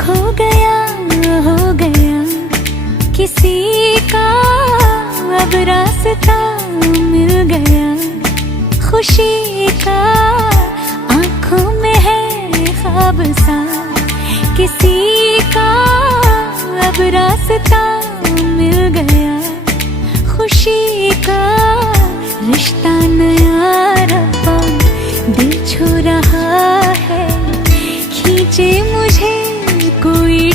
खो गया हो गया किसी का अब रास्ता मिल गया, खुशी का आंखों में है ख्वाब सा, किसी का अब रास्ता मिल गया, खुशी का रिश्ता नया रब्बा दिल छू रहा है, खींचे मुझे कोई